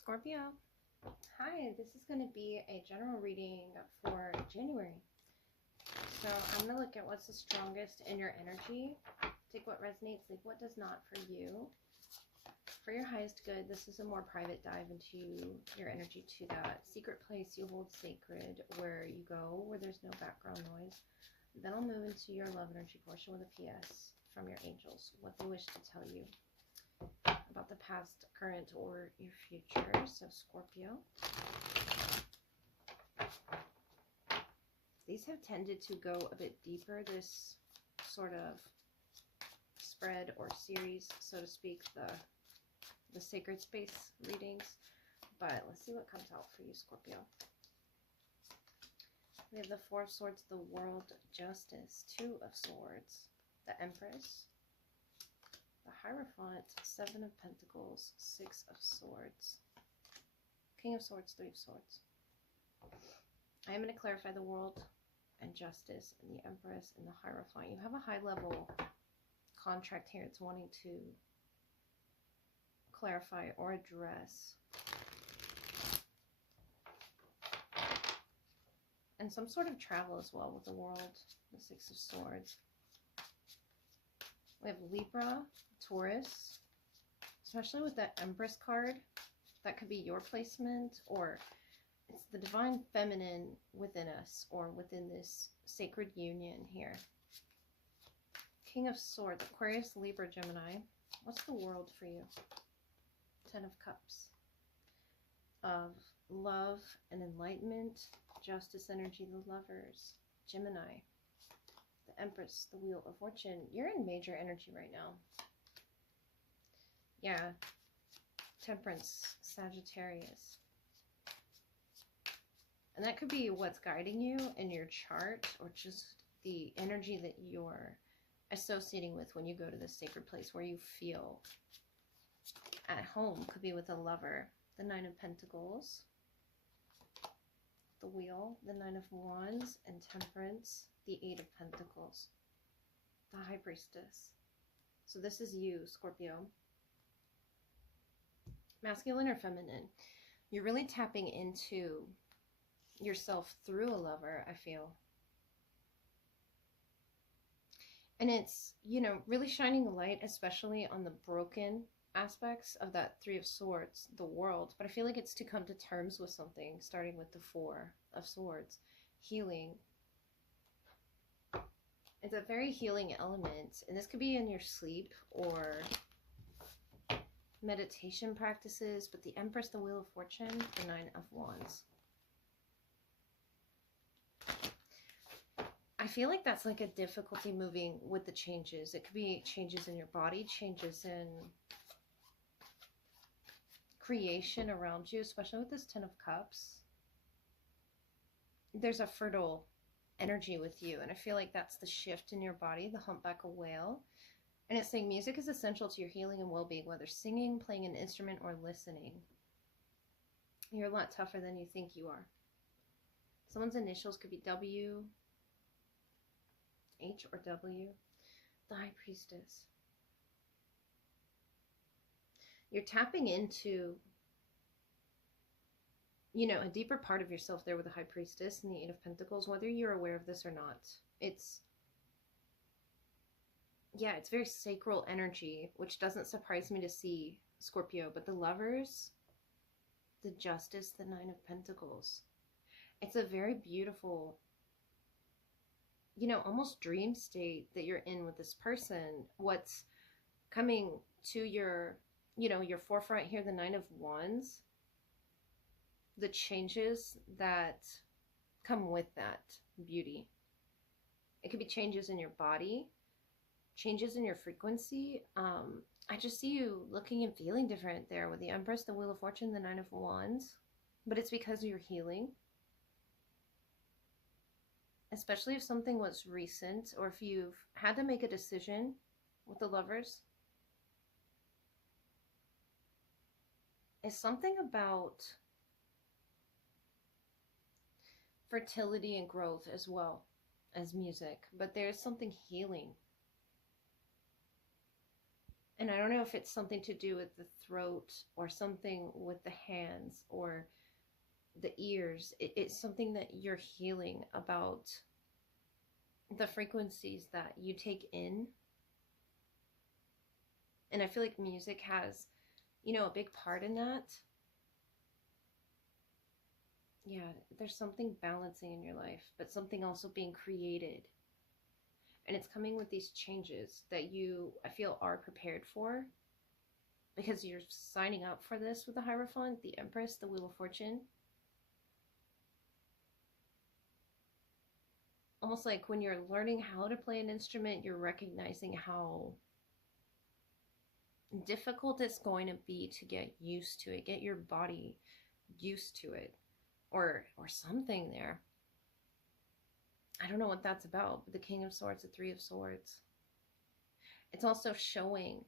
Scorpio, hi, this is going to be a general reading for January. So I'm going to look at what's the strongest in your energy, take what resonates, leave what does not for you. For your highest good, this is a more private dive into your energy, to that secret place you hold sacred, where you go, where there's no background noise. Then I'll move into your love energy portion with a PS from your angels, what they wish to tell you about the past, current, or your future. So Scorpio, these have tended to go a bit deeper, this sort of spread or series, so to speak, the sacred space readings. But let's see what comes out for you, Scorpio. We have the Four of Swords, the World, Justice, Two of Swords, the Empress, the Hierophant, Seven of Pentacles, Six of Swords, King of Swords, Three of Swords. I am going to clarify the World and Justice and the Empress and the Hierophant. You have a high level contract here. It's wanting to clarify or address. And some sort of travel as well with the World, the Six of Swords. We have Libra, Taurus, especially with that Empress card. That could be your placement, or it's the divine feminine within us, or within this sacred union here. King of Swords, Aquarius, Libra, Gemini. What's the World for you? Ten of Cups. Of love and enlightenment, justice energy, the Lovers, Gemini, the Empress, the Wheel of Fortune. You're in major energy right now. Yeah. Temperance, Sagittarius. And that could be what's guiding you in your chart, or just the energy that you're associating with when you go to this sacred place where you feel at home. Could be with a lover. The Nine of Pentacles, the Wheel, the Nine of Wands, and Temperance, the Eight of Pentacles, the High Priestess. So this is you, Scorpio. Masculine or feminine? You're really tapping into yourself through a lover, I feel. And it's, you know, really shining a light, especially on the broken aspects of that Three of Swords, the World. But I feel like it's to come to terms with something, starting with the Four of Swords. Healing. It's a very healing element, and this could be in your sleep or meditation practices. But the Empress, the Wheel of Fortune, the Nine of Wands. I feel like that's like a difficulty moving with the changes. It could be changes in your body, changes in creation around you, especially with this Ten of Cups. There's a fertile energy with you, and I feel like that's the shift in your body, the humpback whale. And it's saying music is essential to your healing and well-being, whether singing, playing an instrument, or listening. You're a lot tougher than you think you are. Someone's initials could be W, H, or W. The High Priestess. You're tapping into, you know, a deeper part of yourself there with the High Priestess and the Eight of Pentacles, whether you're aware of this or not. It's, yeah, it's very sacral energy, which doesn't surprise me to see, Scorpio. But the Lovers, the Justice, the Nine of Pentacles. It's a very beautiful, you know, almost dream state that you're in with this person. What's coming to your, you know, your forefront here, the Nine of Wands, the changes that come with that beauty. It could be changes in your body, changes in your frequency. I just see you looking and feeling different there with the Empress, the Wheel of Fortune, the Nine of Wands. But it's because you're healing. Especially if something was recent, or if you've had to make a decision with the Lovers. It's something about fertility and growth as well as music. But there's something healing And I don't know if it's something to do with the throat or something with the hands or the ears. It's something that you're healing about the frequencies that you take in. And I feel like music has, a big part in that. Yeah, there's something balancing in your life, but something also being created. And it's coming with these changes that you, I feel, are prepared for, because you're signing up for this with the Hierophant, the Empress, the Wheel of Fortune. Almost like when you're learning how to play an instrument, you're recognizing how difficult it's going to be to get used to it, get your body used to it, or something there. I don't know what that's about, but the King of Swords, the Three of Swords. It's also showing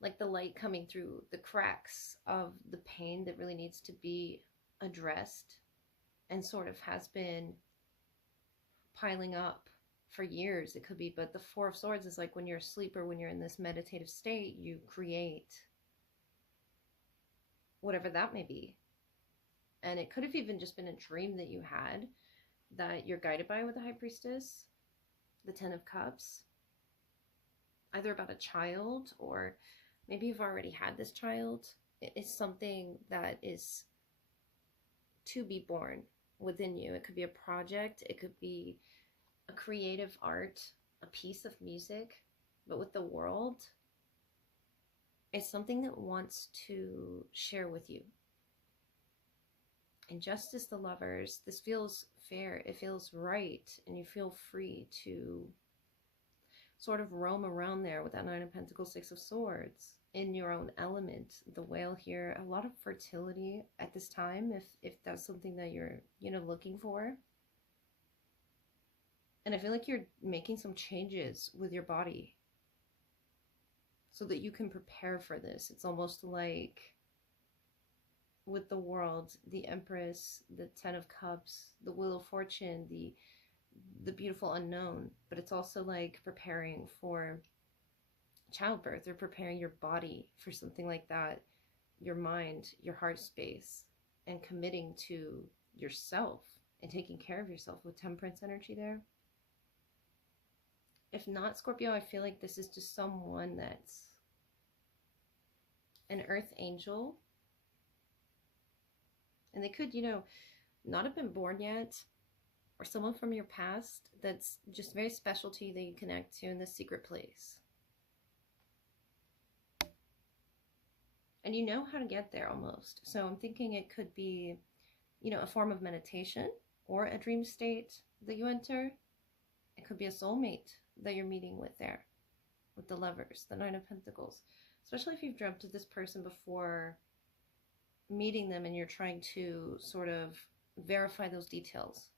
like the light coming through the cracks of the pain that really needs to be addressed and sort of has been piling up for years. It could be, but the Four of Swords is like when you're asleep or when you're in this meditative state, you create whatever that may be. And it could have even just been a dream that you had that you're guided by with the High Priestess, the Ten of Cups, either about a child or maybe you've already had this child. It is something that is to be born within you. It could be a project, it could be a creative art, a piece of music, but with the world, it's something that wants to share with you. And just as the Lovers, this feels fair, it feels right, and you feel free to sort of roam around there with that Nine of Pentacles, Six of Swords, in your own element. The Whale here, a lot of fertility at this time, if that's something that you're, looking for. And I feel like you're making some changes with your body so that you can prepare for this. It's almost like with the World, the Empress, the Ten of Cups, the Wheel of Fortune, the beautiful unknown, but it's also like preparing for childbirth or preparing your body for something like that, your mind, your heart space, and committing to yourself and taking care of yourself with Temperance energy there. If not, Scorpio, I feel like this is just someone that's an earth angel, and they could, not have been born yet, or someone from your past that's just very special to you that you connect to in this secret place. And you know how to get there almost. So I'm thinking it could be, a form of meditation or a dream state that you enter. It could be a soulmate that you're meeting with there, with the Lovers, the Nine of Pentacles. Especially if you've dreamt of this person before meeting them and you're trying to sort of verify those details.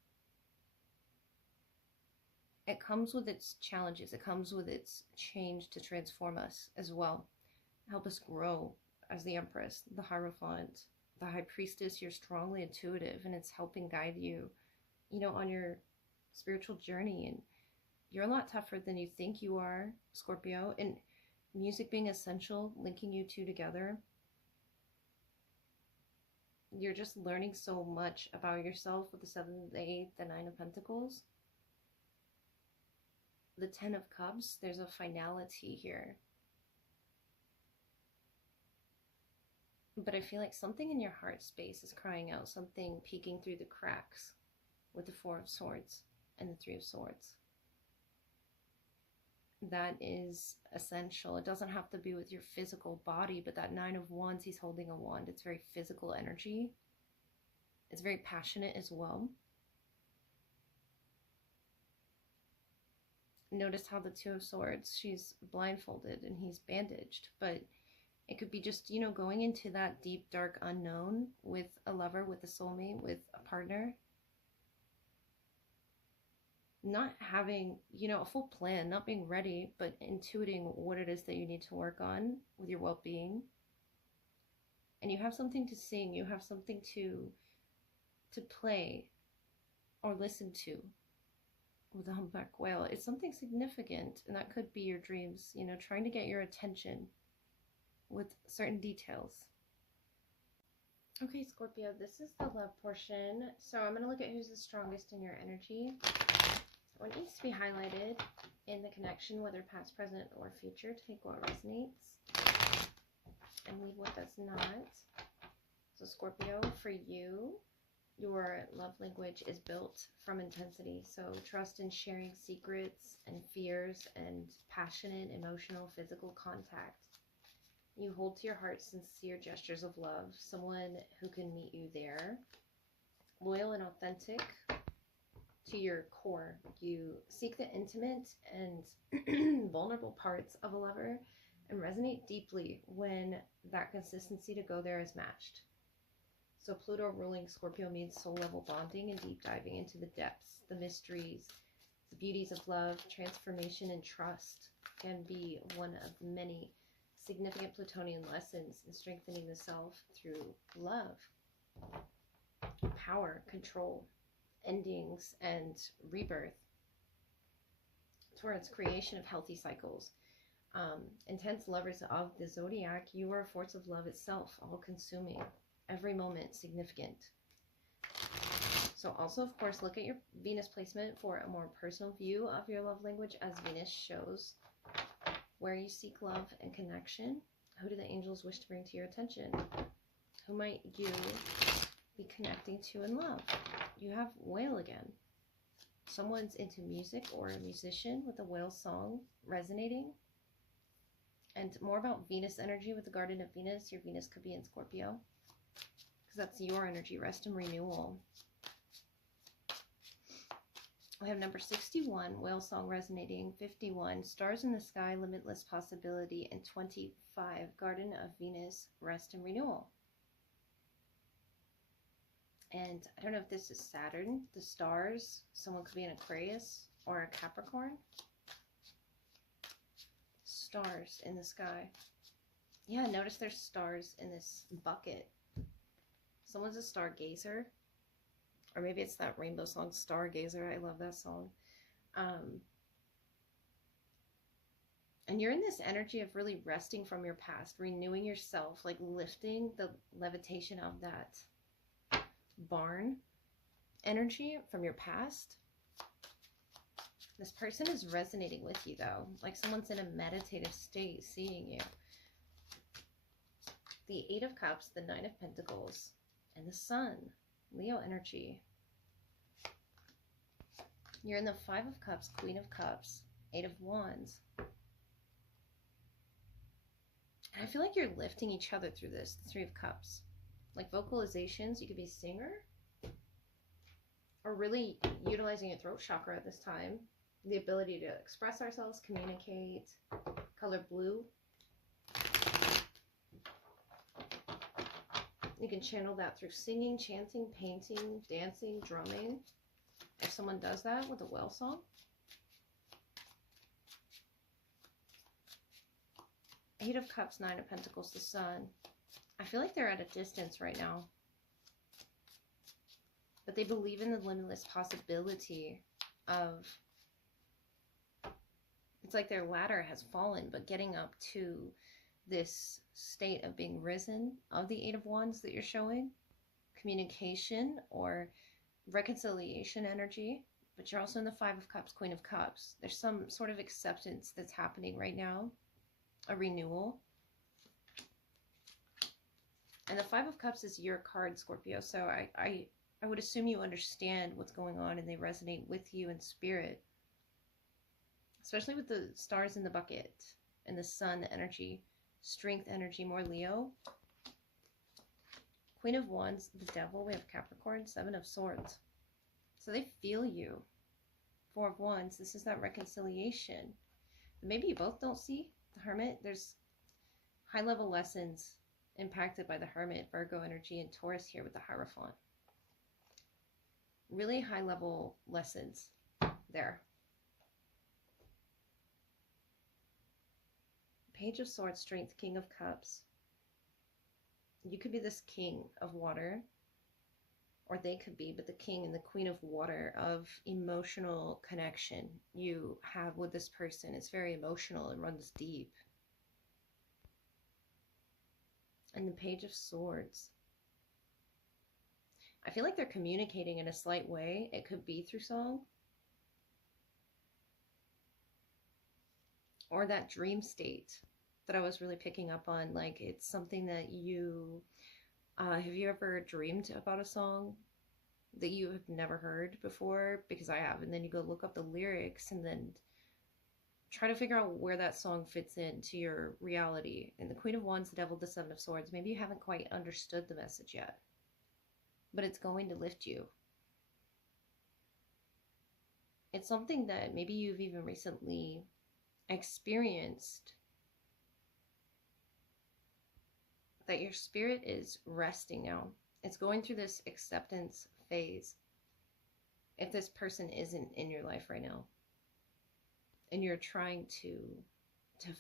It comes with its challenges. It comes with its change to transform us as well. Help us grow as the Empress, the Hierophant, the High Priestess. You're strongly intuitive and it's helping guide you, on your spiritual journey. And you're a lot tougher than you think you are, Scorpio. And music being essential, linking you two together. You're just learning so much about yourself with the Seven, the Eight, the Nine of Pentacles. The Ten of Cups, there's a finality here. But I feel like something in your heart space is crying out, something peeking through the cracks with the Four of Swords and the Three of Swords. That is essential. It doesn't have to be with your physical body, but that Nine of Wands, he's holding a wand. It's very physical energy. It's very passionate as well. Notice how the Two of Swords, she's blindfolded and he's bandaged, but it could be just, going into that deep, dark unknown with a lover, with a soulmate, with a partner. Not having, a full plan, not being ready, but intuiting what it is that you need to work on with your well-being. And you have something to sing, you have something to play or listen to. with the humpback whale. It's something significant, and that could be your dreams, you know, trying to get your attention with certain details. Okay, Scorpio, this is the love portion. So I'm going to look at who's the strongest in your energy. What needs to be highlighted in the connection, whether past, present, or future. Take what resonates and leave what does not. So Scorpio, for you, your love language is built from intensity. So trust in sharing secrets and fears and passionate, emotional, physical contact. You hold to your heart sincere gestures of love, someone who can meet you there. Loyal and authentic to your core. You seek the intimate and vulnerable parts of a lover and resonate deeply when that consistency to go there is matched. So Pluto ruling Scorpio means soul level bonding and deep diving into the depths, the mysteries, the beauties of love. Transformation and trust can be one of many significant Plutonian lessons in strengthening the self through love, power, control, endings, and rebirth towards creation of healthy cycles. Intense lovers of the zodiac, you are a force of love itself, all consuming, every moment significant. So also, of course, look at your Venus placement for a more personal view of your love language, as Venus shows where you seek love and connection. Who do the angels wish to bring to your attention? Who might you be connecting to in love? You have whale again. Someone's into music or a musician with a whale song resonating. And more about Venus energy with the Garden of Venus. Your Venus could be in Scorpio, because that's your energy, rest and renewal. We have number 61, whale song resonating, 51, stars in the sky, limitless possibility, and 25, Garden of Venus, rest and renewal. And I don't know if this is Saturn, the stars. Someone could be an Aquarius or a Capricorn. Stars in the sky. Yeah, notice there's stars in this bucket. Someone's a stargazer. Or maybe it's that rainbow song, Stargazer. I love that song. And you're in this energy of really resting from your past, renewing yourself, like lifting the levitation of that barn energy from your past. This person is resonating with you, though, like someone's in a meditative state seeing you. The Eight of Cups, the Nine of Pentacles, and the Sun, Leo energy. You're in the Five of Cups, Queen of Cups, Eight of Wands. And I feel like you're lifting each other through this, the Three of Cups. Like vocalizations, you could be a singer, or really utilizing your throat chakra at this time. The ability to express ourselves, communicate. Color blue. You can channel that through singing, chanting, painting, dancing, drumming. If someone does that with a whale song. Eight of Cups, Nine of Pentacles, the Sun. I feel like they're at a distance right now. But they believe in the limitless possibility of... It's like their ladder has fallen, but getting up to this state of being risen of the Eight of Wands that you're showing. Communication or reconciliation energy. But you're also in the Five of Cups, Queen of Cups. There's some sort of acceptance that's happening right now. A renewal. And the Five of Cups is your card, Scorpio. So I would assume you understand what's going on and they resonate with you in spirit. Especially with the stars in the bucket and the Sun energy. Strength energy, more Leo. Queen of Wands, the Devil. We have Capricorn, Seven of Swords. So they feel you. Four of Wands, this is that reconciliation. Maybe you both don't see the Hermit. There's high-level lessons impacted by the Hermit, Virgo energy, and Taurus here with the Hierophant. Really high-level lessons there. Page of Swords, Strength, King of Cups. You could be this king of water or they could be, but the king and the queen of water, of emotional connection you have with this person. It's very emotional and runs deep. And the page of swords. I feel like they're communicating in a slight way. It could be through song. Or that dream state that I was really picking up on. Like, it's something that you... have you ever dreamed about a song that you have never heard before? Because I have. And then you go look up the lyrics and then try to figure out where that song fits into your reality. And the Queen of Wands, the Devil, the Seven of Swords. Maybe you haven't quite understood the message yet, but it's going to lift you. It's something that maybe you've even recently experienced, that your spirit is resting now. It's going through this acceptance phase. If this person isn't in your life right now, and you're trying to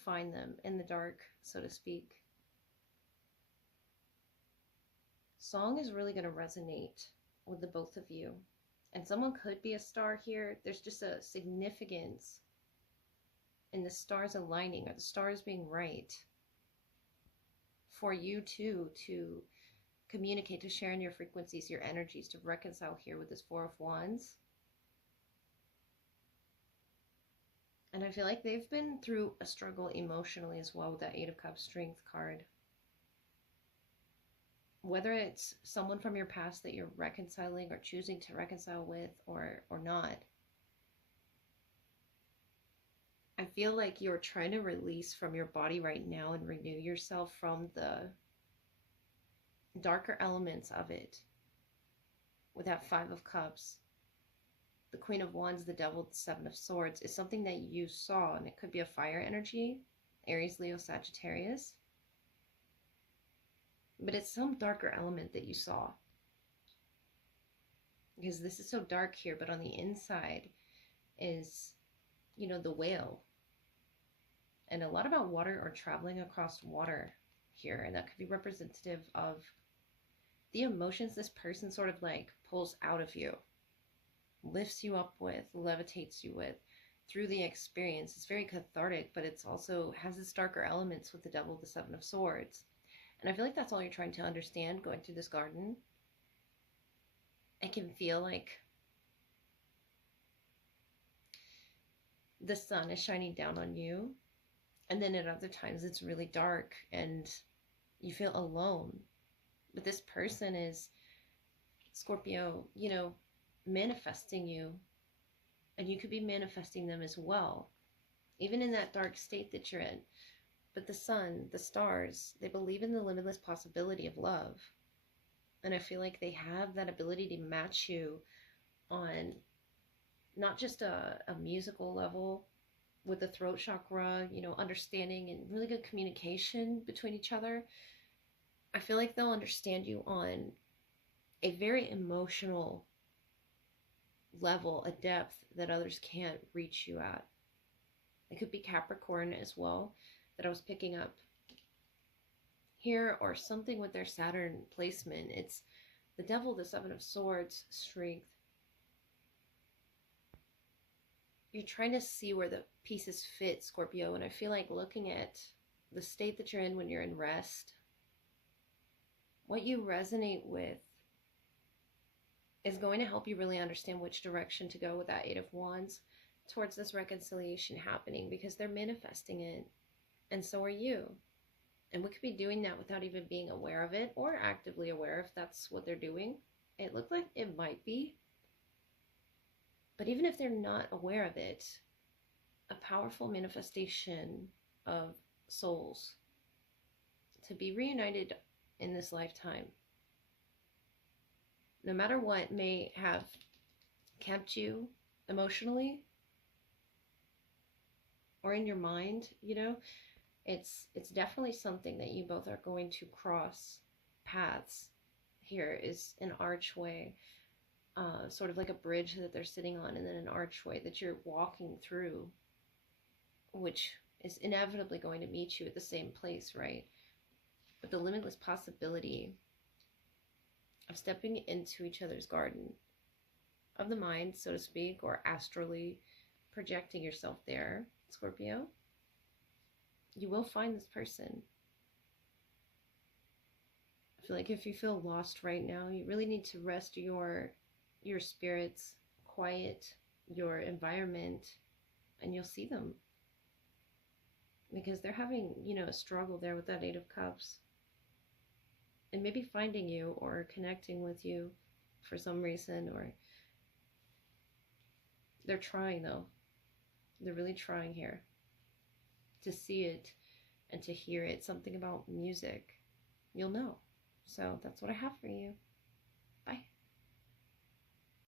find them in the dark, so to speak, song is really going to resonate with the both of you. And someone could be a star here. There's just a significance in the stars aligning, or the stars being right, for you two to communicate, to share in your frequencies, your energies, to reconcile here with this Four of Wands. And I feel like they've been through a struggle emotionally as well with that Eight of Cups Strength card. Whether it's someone from your past that you're reconciling or choosing to reconcile with, or not, I feel like you're trying to release from your body right now and renew yourself from the darker elements of it. With that Five of Cups, the Queen of Wands, the Devil, the Seven of Swords is something that you saw, and it could be a fire energy, Aries, Leo, Sagittarius. But it's some darker element that you saw. Because this is so dark here, but on the inside is, you know, the whale. And a lot about water, or traveling across water here. And that could be representative of the emotions this person sort of like pulls out of you, lifts you up with, levitates you with through the experience. It's very cathartic, but it's also has its darker elements with the Devil, the Seven of Swords. And I feel like that's all you're trying to understand going through this garden. It can feel like the sun is shining down on you. And then at other times it's really dark and you feel alone. But this person is, Scorpio, you know, manifesting you. And you could be manifesting them as well, even in that dark state that you're in. But the sun, the stars, they believe in the limitless possibility of love. And I feel like they have that ability to match you on not just a musical level with the throat chakra, you know, understanding and really good communication between each other. I feel like they'll understand you on a very emotional level, a depth that others can't reach you at. It could be Capricorn as well, that I was picking up here, or something with their Saturn placement. It's the Devil, the Seven of Swords, strength. You're trying to see where the pieces fit, Scorpio, and I feel like looking at the state that you're in when you're in rest, what you resonate with is going to help you really understand which direction to go with that Eight of Wands towards this reconciliation happening, because they're manifesting it. And so are you. And we could be doing that without even being aware of it, or actively aware if that's what they're doing. It looked like it might be. But even if they're not aware of it, a powerful manifestation of souls to be reunited in this lifetime. No matter what may have kept you emotionally or in your mind, you know, it's definitely something that you both are going to cross paths. Here is an archway, sort of like a bridge that they're sitting on, and then an archway that you're walking through, which is inevitably going to meet you at the same place, right? But the limitless possibility of stepping into each other's garden of the mind, so to speak, or astrally projecting yourself there, Scorpio. You will find this person. I feel like if you feel lost right now, you really need to rest your spirits, quiet your environment, and you'll see them. Because they're having, a struggle there with that Eight of Cups. And maybe finding you or connecting with you for some reason, or they're trying though. They're really trying here to see it and to hear it. Something about music. You'll know. So that's what I have for you.